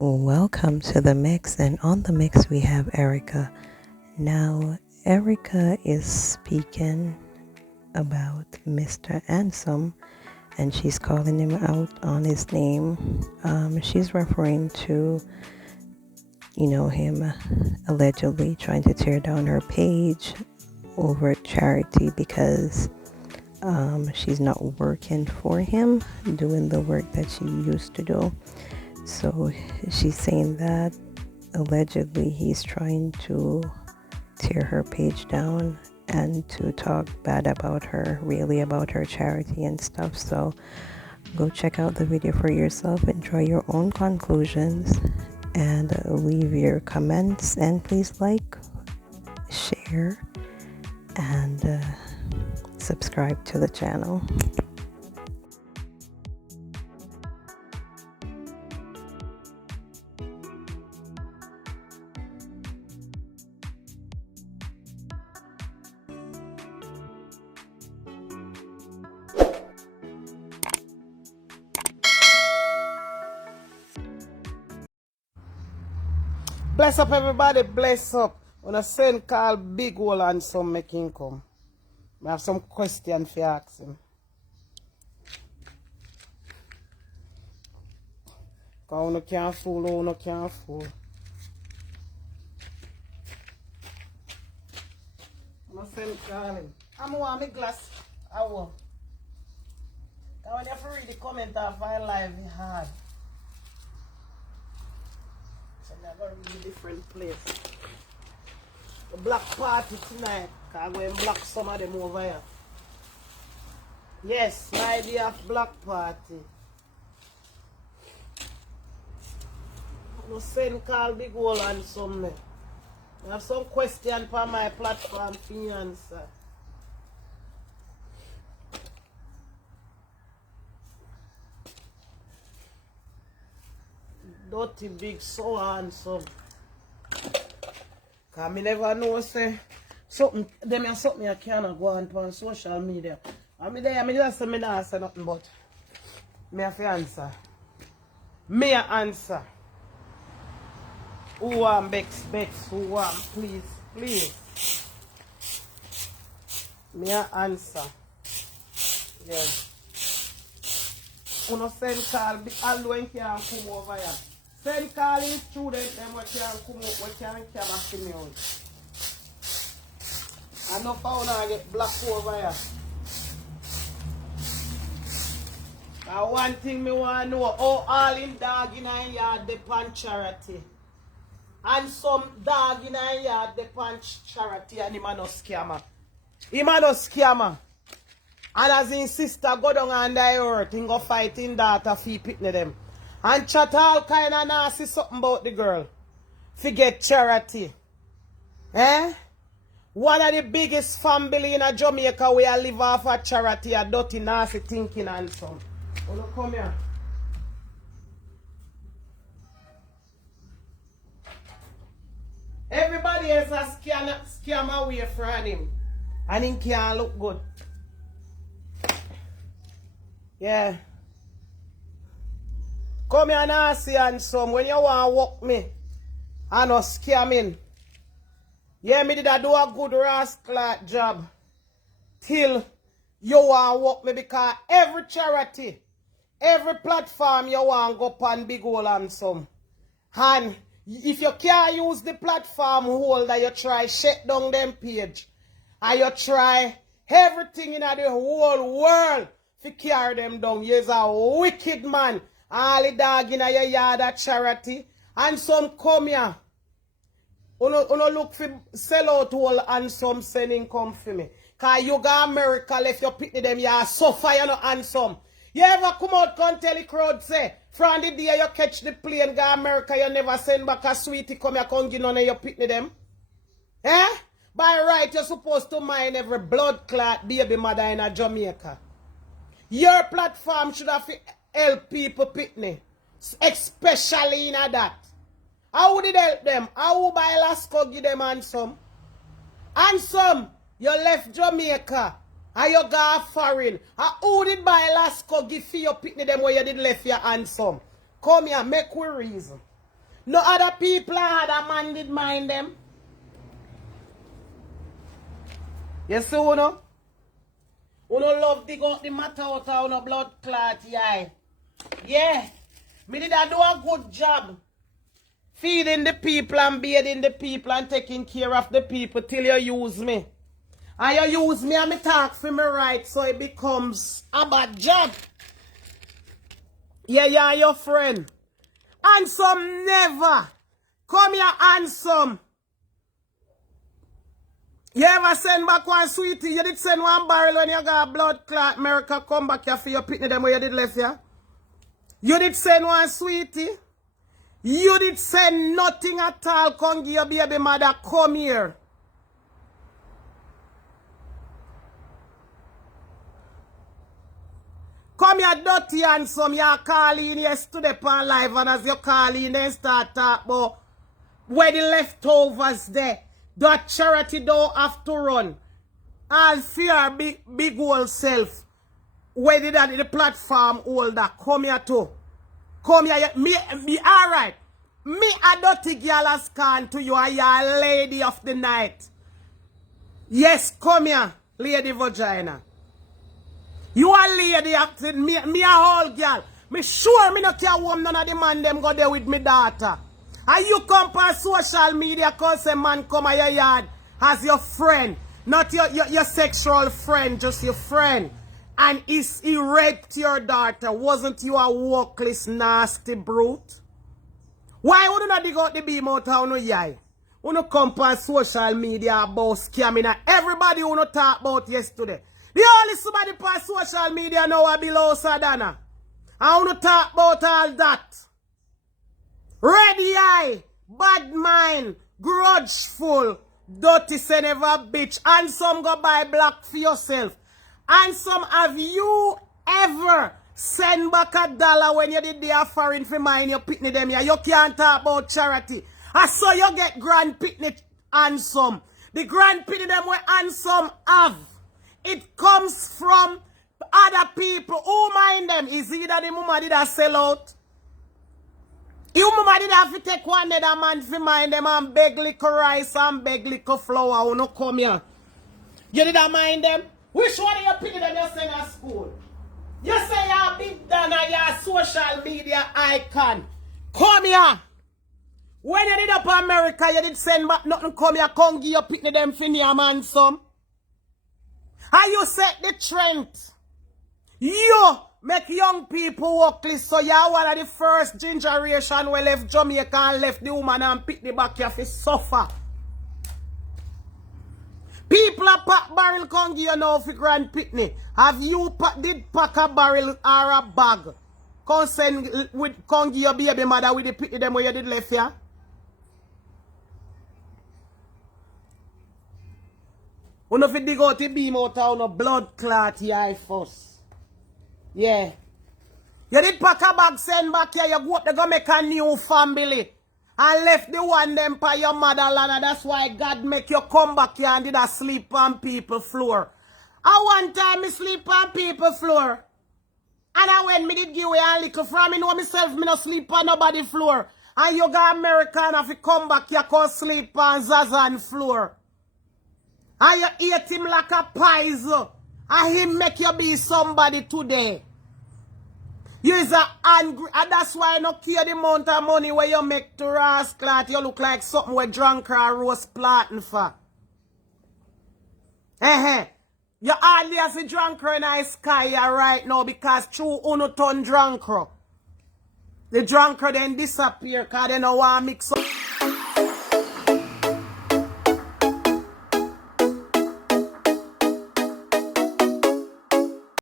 Welcome to the mix, and on the mix we have Erica. Now, Erica is speaking about Mr. Ansem, and she's calling him out on his name. She's referring to, him allegedly trying to tear down her page over charity because she's not working for him, doing the work that she used to do. So she's saying that allegedly he's trying to tear her page down and to talk bad about her, really about her charity and stuff. So go check out the video for yourself and draw your own conclusions and leave your comments, and please like, share, and subscribe to the channel. Bless up everybody, bless up. When I send call big hole and some making come. I have some question for you ask him. Cause you can't fool, you can't fool. I send call him. I'm want my glass. I will. Cause when you have to read the comment of my live, it's hard. So I'm going to read a different place. The black party tonight. Cause I'm going to block some of them over here. Yes, my idea of black party. No send call big hole and some. I have some question for my platform for you answer. Dirty big so handsome. Cause me never know say something them and something I cannot go on social media. I mean there me just say me not say nothing but me have to answer. Me a answer. Who want Bex, who want please. Me a answer. Yeah. Uno send call all when can come over here. Send call in student them what can come up, what can come me on. I know found I get black over here. Now one thing me want to know, how all in dog in a yard depend charity. And some dog in a yard depend charity and him a no scammer. Him a no scammer. And as his sister go down and die hurt, he go fight in daughter fi pitney them. And chat all kind of nasty something about the girl. Forget charity. Eh? One of the biggest family in a Jamaica where live off of charity, a dirty nasty thinking and some. Oh, look, come here. Everybody else a scam away from him. And he can't look good. Yeah. Come here and see and some. When you want to walk me, I no scamming. Yeah, me did a do a good rascal job. Till you want to walk me because every charity, every platform you want to go on big hole and some. And if you can't use the platform holder, you try shut down them page. And you try everything in the whole world to carry them down. You're a wicked man. All the dog in your yard at charity. And some come here. Uno look for sell out all and some sending come for me. Cause you got America left you pick them, you suffer you no handsome. You ever come out and tell the crowd say, from the day you catch the plane go America, you never send back a sweetie come here come give none of you pick them? Eh? By right, you're supposed to mind every blood clot baby mother in a Jamaica. Your platform should have help people pitney, especially in that. How would it help them? How would buy Lasco give them handsome? Handsome, you left Jamaica and you go foreign. And who did buy Lasco give for your pitney them where you did left your handsome? Come here, make we reason. No other people had a man did mind them. You see, uno? Uno love dig out the matter out of uno blood clot, yeah. Yeah. Me did I do a good job. Feeding the people and bathing the people and taking care of the people till you use me. And you use me and me talk for me right so it becomes a bad job. Yeah, your friend. Handsome never. Come here, handsome. You ever send back one sweetie? You did send one barrel when you got a blood clot. America come back here for your picnic them where you did left here. You did send one sweetie. You did send nothing at all. Come give your baby mother. Come here. Come here, dirty handsome. You call in yesterday on live, and as you call in, then start talk about where the leftovers there. That charity don't have to run. All fear big old self. Where did that the platform holder? Come here too. Come here. Me alright. Me a dirty girl has gone to you. Are you a lady of the night? Yes, come here, lady vagina. You a lady acting, me a old girl. Me sure me not care home none of the man them go there with me daughter. And you come on social media cause say man come at your yard as your friend. Not your sexual friend, just your friend. And he raped your daughter. Wasn't you a workless nasty brute? Why would you not dig out the beam out of no yai? You no come on social media about scamming. Everybody who no talk about yesterday. The only somebody on social media now are below Sadana. I want to talk about all that. Ready eye, bad mind, grudgeful, dirty son of a bitch. And some go buy black for yourself. And some have you ever send back $1 when you did the offering for mine you picnic them here? You can't talk about charity. I saw you get grand picnic handsome. The grand picnic them where handsome have. It comes from other people. Who mind them? Is either the mama did a sell out? You mama did have to take one other man for mind them and beg liquor rice and beg liquor flour. Who no come here? You did a mind them? Which one of you picking them you send to school? You say you're big than you're social media icon. Come here. When you did up America, you did send back nothing come here. Come give you picnic them for your man some. And you set the trend. You make young people workless. So you're one of the first generation who left Jamaica and left the woman and pick the back here for suffer. People a pack barrel come give you now for grand picnic. Have you did pack a barrel or a bag? Come send with come give your baby mother with the picnic them where you did left here? You know if you dig out the beam out of no blood clot here first. Yeah. You did pack a bag, send back here, you go up to go make a new family. And left the one them by your motherland. And that's why God make you come back here and did a sleep on people floor. And one time me sleep on people floor. And I when me did give away a little from me know myself, me no sleep on nobody floor. And you go America and if you come back, you can sleep on Zazan floor. And you eat him like a poison. And he make you be somebody today. You is a angry, and that's why I don't care the amount of money where you make to rascal. You look like something where drunk or roast platin for. You hardly as a drunker in the sky right now because true uno turn drunker. The drunker then disappear because they don't want to mix up.